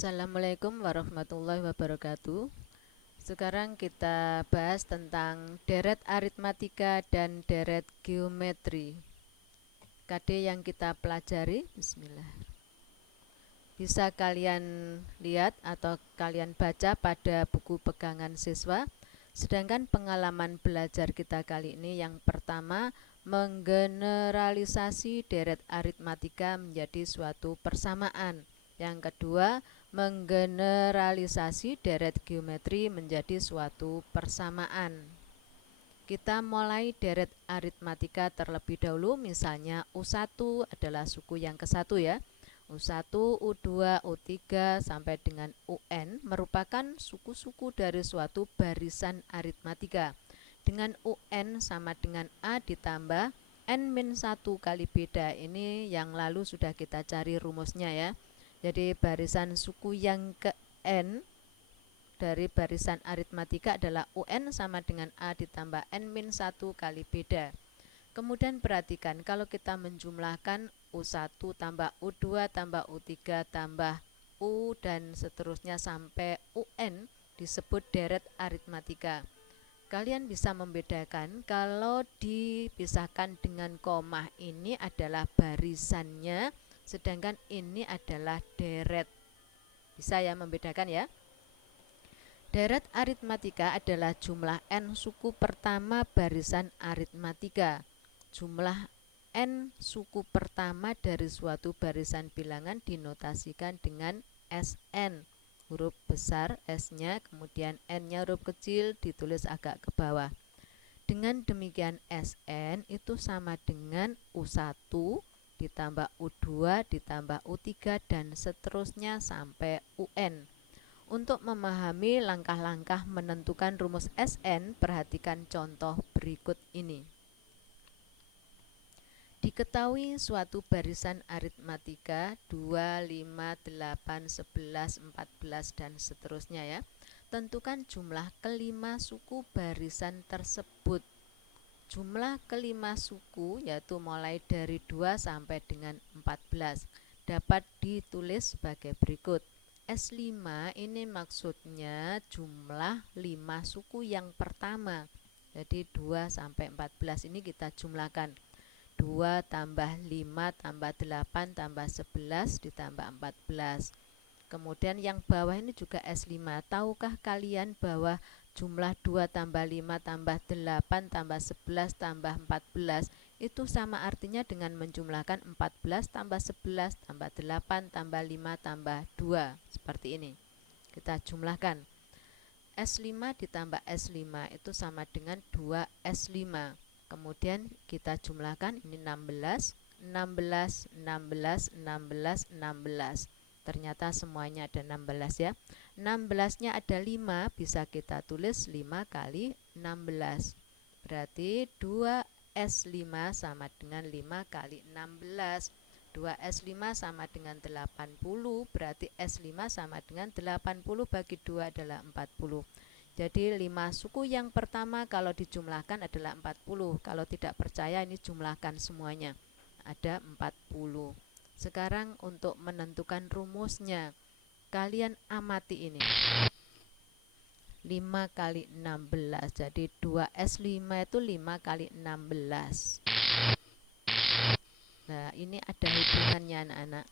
Assalamualaikum warahmatullahi wabarakatuh. Sekarang kita bahas tentang deret aritmatika dan deret geometri. KD yang kita pelajari, bismillah. Bisa kalian lihat atau kalian baca pada buku pegangan siswa. Sedangkan pengalaman belajar kita kali ini yang pertama, menggeneralisasi deret aritmatika menjadi suatu persamaan. Yang kedua, menggeneralisasi deret geometri menjadi suatu persamaan. Kita mulai deret aritmatika terlebih dahulu, misalnya U1 adalah suku yang ke-1 ya. U1, U2, U3 sampai dengan UN merupakan suku-suku dari suatu barisan aritmatika. Dengan UN sama dengan A ditambah N-1 kali beda. Ini yang lalu sudah kita cari rumusnya ya. Jadi barisan suku yang ke N dari barisan aritmatika adalah UN sama dengan A ditambah N-1 kali beda. Kemudian perhatikan kalau kita menjumlahkan U1 tambah U2 tambah U3 tambah U dan seterusnya sampai UN disebut deret aritmatika. Kalian bisa membedakan kalau dipisahkan dengan koma ini adalah barisannya, sedangkan ini adalah deret. Bisa ya membedakan ya. Deret aritmatika adalah jumlah n suku pertama barisan aritmatika. Jumlah n suku pertama dari suatu barisan bilangan dinotasikan dengan Sn. Huruf besar S-nya, kemudian N-nya huruf kecil ditulis agak ke bawah. Dengan demikian Sn itu sama dengan U1 ditambah U2 ditambah U3 dan seterusnya sampai UN. Untuk memahami langkah-langkah menentukan rumus Sn, perhatikan contoh berikut ini. Diketahui suatu barisan aritmatika 2, 5, 8, 11, 14 dan seterusnya ya. Tentukan jumlah kelima suku barisan tersebut. Jumlah kelima suku yaitu mulai dari 2 sampai dengan 14 dapat ditulis sebagai berikut. S5 ini maksudnya jumlah 5 suku yang pertama. Jadi 2 sampai 14 ini kita jumlahkan. 2 tambah 5 tambah 8 tambah 11 ditambah 14. Kemudian yang bawah ini juga S5. Tahukah kalian bahwa jumlah 2 tambah 5 tambah 8 tambah 11 tambah 14 itu sama artinya dengan menjumlahkan 14 tambah 11 tambah 8 tambah 5 tambah 2. Seperti ini. Kita jumlahkan. S5 ditambah S5 itu sama dengan 2S5. Kemudian kita jumlahkan ini 16, 16, 16, 16, 16. Ternyata semuanya ada 16 ya. 16-nya ada 5, bisa kita tulis 5 kali 16. Berarti 2S5 sama dengan 5 kali 16. 2S5 sama dengan 80, berarti S5 sama dengan 80 bagi 2 adalah 40. Jadi 5 suku yang pertama kalau dijumlahkan adalah 40. Kalau tidak percaya ini jumlahkan semuanya. Ada 40. Sekarang untuk menentukan rumusnya, kalian amati ini. 5 kali 16, jadi 2S5 itu 5 kali 16. Nah, ini ada hubungannya anak-anak.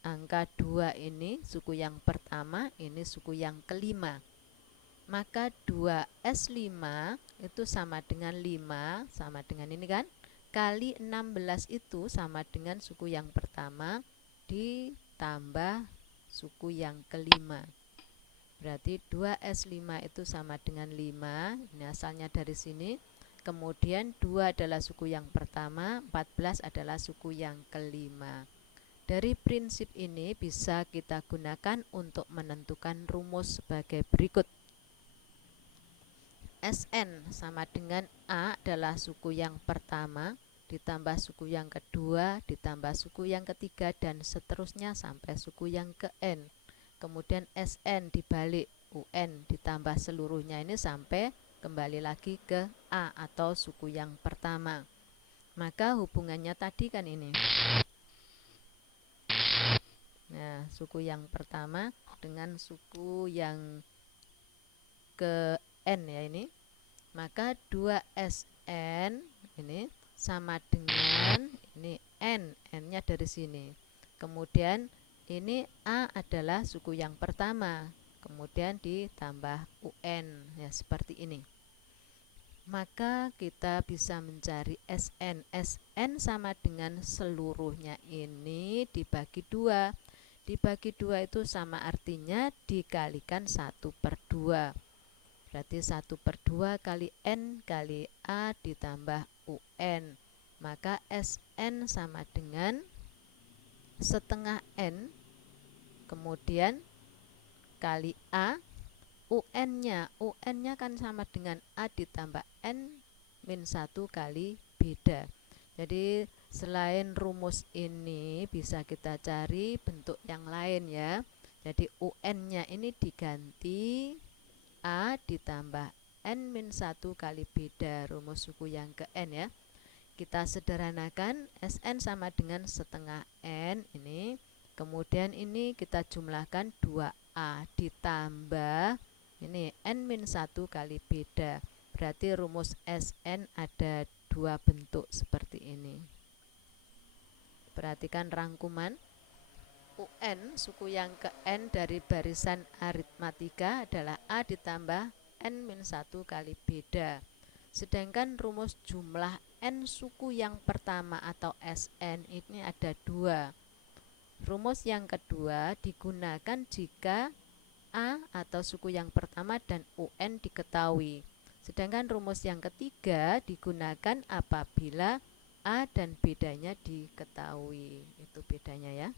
Angka 2 ini suku yang pertama, ini suku yang kelima. Maka 2S5 itu sama dengan 5, sama dengan ini kan, kali 16 itu sama dengan suku yang pertama ditambah suku yang kelima. Berarti 2S5 itu sama dengan 5, ini asalnya dari sini. Kemudian 2 adalah suku yang pertama, 14 adalah suku yang kelima. Dari prinsip ini bisa kita gunakan untuk menentukan rumus sebagai berikut. Sn sama dengan A adalah suku yang pertama ditambah suku yang kedua ditambah suku yang ketiga dan seterusnya sampai suku yang ke N. Kemudian Sn dibalik UN ditambah seluruhnya ini sampai kembali lagi ke A atau suku yang pertama. Maka hubungannya tadi kan ini. Nah, suku yang pertama dengan suku yang ke N ya ini. Maka 2SN ini sama dengan ini N, N-nya dari sini. Kemudian ini A adalah suku yang pertama, kemudian ditambah UN ya seperti ini. Maka kita bisa mencari SN. SN sama dengan seluruhnya ini dibagi 2. Dibagi 2 itu sama artinya dikalikan 1/2. Berarti 1/2 kali N kali A ditambah UN. Maka SN sama dengan setengah N, kemudian kali A, UN-nya kan sama dengan A ditambah N min 1 kali beda. Jadi selain rumus ini bisa kita cari bentuk yang lain ya. Jadi UN-nya ini diganti A ditambah N min 1 kali beda, rumus suku yang ke N ya. Kita sederhanakan, SN sama dengan setengah N ini. Kemudian ini kita jumlahkan 2A ditambah ini N min 1 kali beda. Berarti rumus SN ada 2 bentuk seperti ini. Perhatikan rangkuman. UN suku yang ke N dari barisan aritmatika adalah A ditambah N min 1 kali beda. Sedangkan rumus jumlah N suku yang pertama atau SN ini ada 2. Rumus yang kedua digunakan jika A atau suku yang pertama dan UN diketahui. Sedangkan rumus yang ketiga digunakan apabila A dan bedanya diketahui. Itu bedanya ya.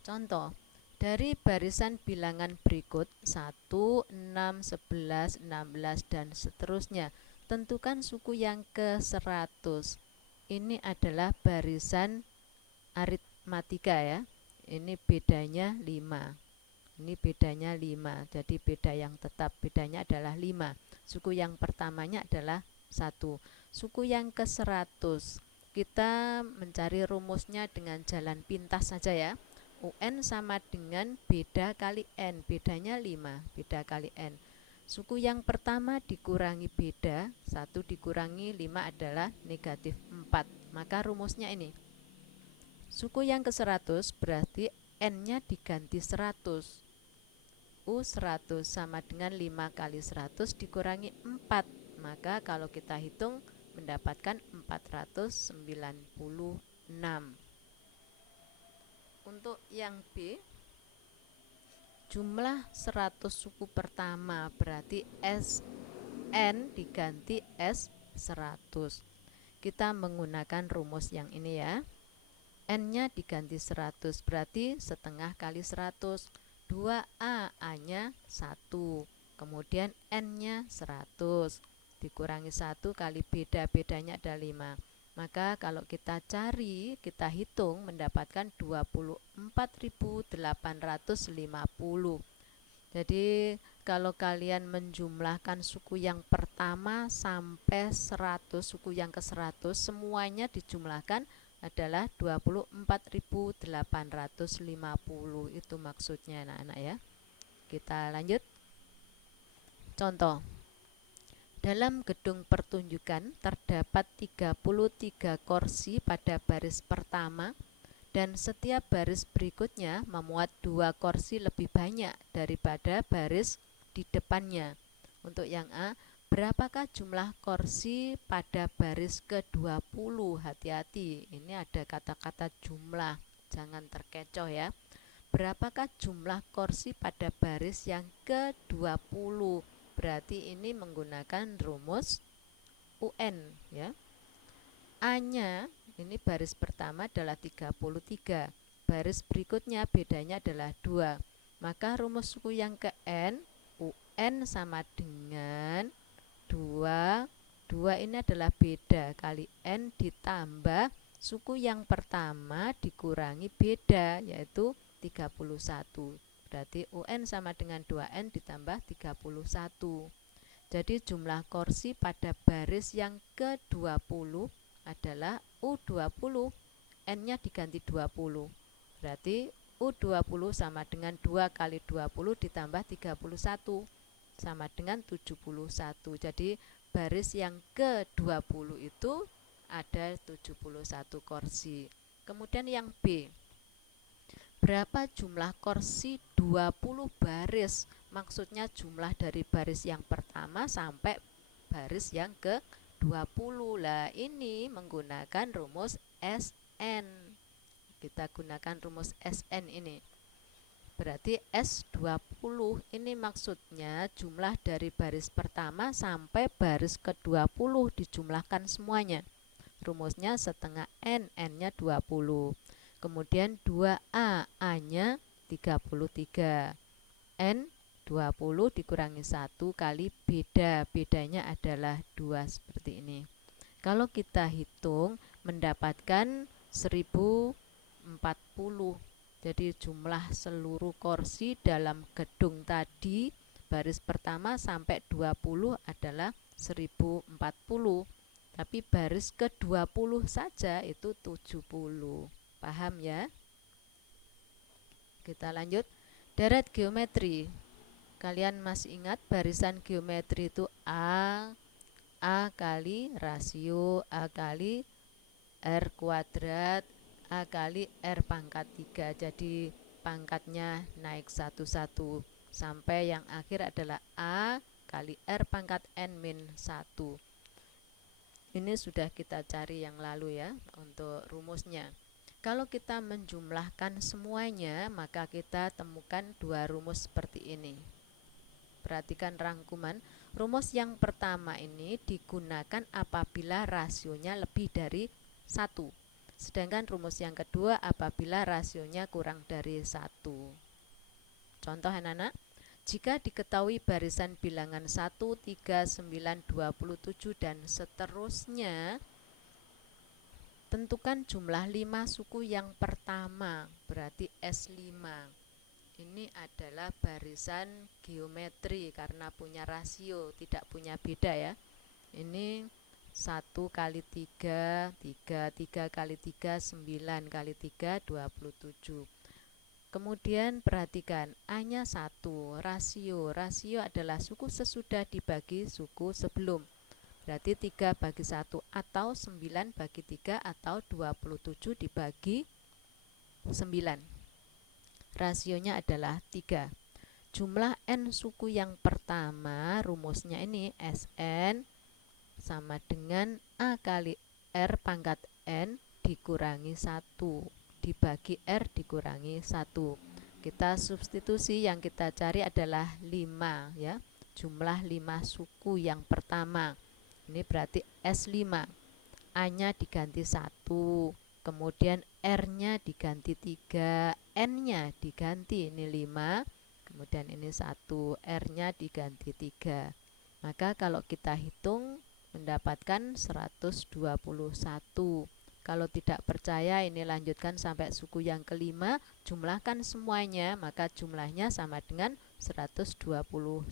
Contoh, dari barisan bilangan berikut 1, 6, 11, 16, dan seterusnya, tentukan suku yang ke-100. Ini adalah barisan aritmatika ya. Ini bedanya 5. Ini bedanya 5. Jadi beda yang tetap, bedanya adalah 5. Suku yang pertamanya adalah 1. Suku yang ke-100, kita mencari rumusnya dengan jalan pintas saja ya. UN sama dengan beda kali N, bedanya 5, beda kali N. Suku yang pertama dikurangi beda, 1 dikurangi 5 adalah negatif 4. Maka rumusnya ini, suku yang ke-100 berarti N-nya diganti 100. U 100 sama dengan 5 kali 100 dikurangi 4. Maka kalau kita hitung mendapatkan 496. Untuk yang B, jumlah 100 suku pertama berarti SN diganti S100. Kita menggunakan rumus yang ini ya. N-nya diganti 100 berarti setengah kali 100. 2A, A-nya 1. Kemudian N-nya 100. Dikurangi 1 kali beda, bedanya ada 5. Maka kalau kita cari, kita hitung mendapatkan 24.850. Jadi kalau kalian menjumlahkan suku yang pertama sampai 100, suku yang ke-100 semuanya dijumlahkan adalah 24.850. Itu maksudnya anak-anak ya. Kita lanjut. Contoh. Dalam gedung pertunjukan terdapat 33 kursi pada baris pertama dan setiap baris berikutnya memuat 2 kursi lebih banyak daripada baris di depannya. Untuk yang A, berapakah jumlah kursi pada baris ke-20? Hati-hati, ini ada kata-kata jumlah, jangan terkecoh ya. Berapakah jumlah kursi pada baris yang ke-20? Berarti ini menggunakan rumus UN ya. A-nya ini baris pertama adalah 33. Baris berikutnya bedanya adalah 2. Maka rumus suku yang ke N, UN sama dengan 2. 2 ini adalah beda kali N ditambah suku yang pertama dikurangi beda yaitu 31. Berarti UN sama dengan 2N ditambah 31. Jadi jumlah kursi pada baris yang ke-20 adalah U20, N-nya diganti 20. Berarti U20 sama dengan 2 kali 20 ditambah 31 sama dengan 71. Jadi baris yang ke-20 itu ada 71 kursi. Kemudian yang B, berapa jumlah kursi 20 baris? Maksudnya jumlah dari baris yang pertama sampai baris yang ke-20. Lah ini menggunakan rumus SN. Kita gunakan rumus SN ini. Berarti S20 ini maksudnya jumlah dari baris pertama sampai baris ke-20 dijumlahkan semuanya. Rumusnya setengah N, N-nya 20. Kemudian 2A, A-nya 33. N 20 dikurangi 1 kali bedanya adalah 2 seperti ini. Kalau kita hitung mendapatkan 1040. Jadi jumlah seluruh kursi dalam gedung tadi baris pertama sampai 20 adalah 1040. Tapi baris ke-20 saja itu 70. Paham ya? Kita lanjut. Deret geometri. Kalian masih ingat barisan geometri itu A kali rasio A kali R kuadrat A kali R pangkat 3. Jadi pangkatnya naik satu-satu sampai yang akhir adalah A kali R pangkat N min 1. Ini sudah kita cari yang lalu ya untuk rumusnya. Kalau kita menjumlahkan semuanya, maka kita temukan dua rumus seperti ini. Perhatikan rangkuman. Rumus yang pertama ini digunakan apabila rasionya lebih dari 1. Sedangkan rumus yang kedua apabila rasionya kurang dari 1. Contoh anak-anak. Jika diketahui barisan bilangan 1, 3, 9, 27 dan seterusnya, tentukan jumlah 5 suku yang pertama, berarti S5. Ini adalah barisan geometri karena punya rasio, tidak punya beda ya. Ini 1 kali 3, 3 kali 3, 9 kali 3, 27. Kemudian perhatikan A-nya 1, rasio. Rasio adalah suku sesudah dibagi suku sebelum. Berarti 3 bagi 1 atau 9 bagi 3 atau 27 dibagi 9. Rasionya adalah 3. Jumlah N suku yang pertama, rumusnya ini Sn sama dengan A kali R pangkat N dikurangi 1 dibagi R dikurangi 1. Kita substitusi, yang kita cari adalah 5 ya. Jumlah 5 suku yang pertama. Ini berarti S5. A-nya diganti 1, kemudian R-nya diganti 3, N-nya diganti ini 5, kemudian ini 1, R-nya diganti 3. Maka kalau kita hitung mendapatkan 121. Kalau tidak percaya ini lanjutkan sampai suku yang kelima, jumlahkan semuanya, maka jumlahnya sama dengan 121.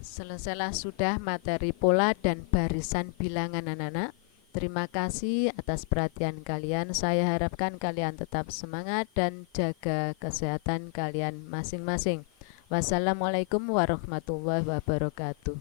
Selesailah sudah materi pola dan barisan bilangan anak-anak. Terima kasih atas perhatian kalian. Saya harapkan kalian tetap semangat dan jaga kesehatan kalian masing-masing. Wassalamualaikum warahmatullahi wabarakatuh.